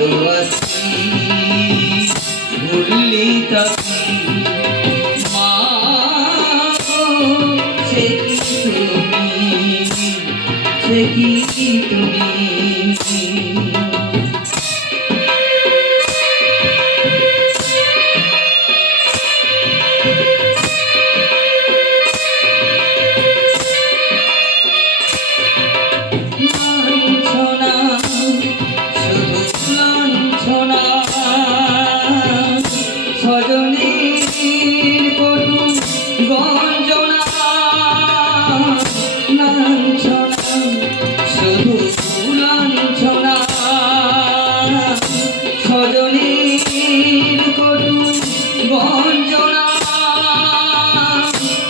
তো আছি ভুললি থাকি মা গো, সে কি তুমি স্বজনের কটু গঞ্জনা লাঞ্ছনা শুধু লাঞ্ছনা স্বজনের কটু গঞ্জনা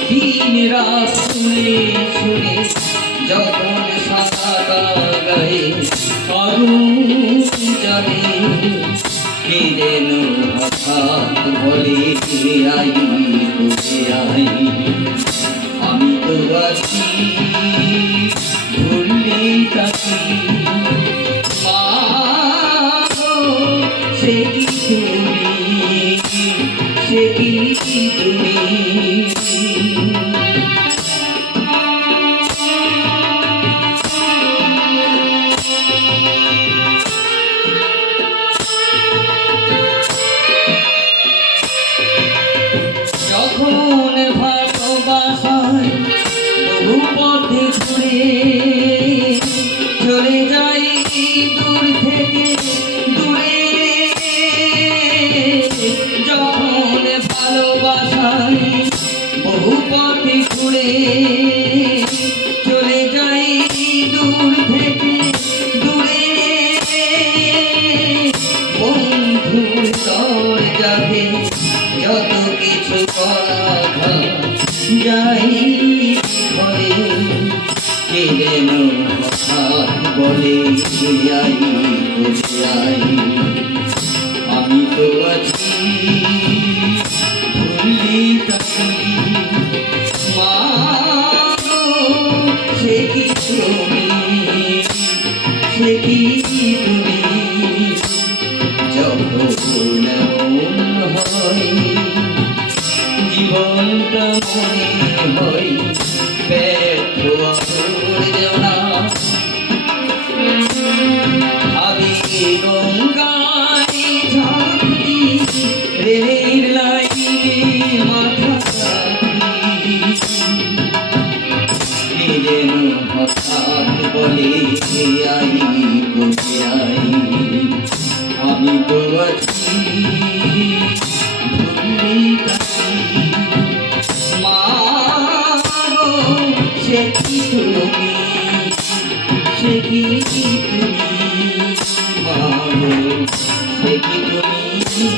দিন রাত শুনে শুনে যখন সাদা গায়ে অরুণ জানে কে যেন হঠাৎ বলে আই তোকে আই আমি তো আছি ভুললি থাকি মা গো, সে কি তুমি সে কি তুমি যখন ভালোবাসায় বহু পথে ঘুরে চলে যাই দূর থেকে দূরে যখন ভালোবাসায় বহু পথে ঘুরে চলে যাই দূর থেকে দূরে বন্ধুর দরজাতে যত কিছু করা যাই ঘরে কে যেন হঠাৎ বলে আই তোকে আই আমি তো আছি ভুললি থাকি মা গো, সে কি তুমি সে কি তুমি যখন হয় জীবনটা মনে হয় ব্যর্থ আবর্জনা ভাবি গঙ্গায় ঝাঁপ দিই রেলের লাইনে মাথা রাখি কে যেন হঠাৎ বলে আই তোকে আই আমি তো আছি ভুললি থাকি মা গো, সে কি তুমি সে কি তুমি মা গো, সে কি তুমি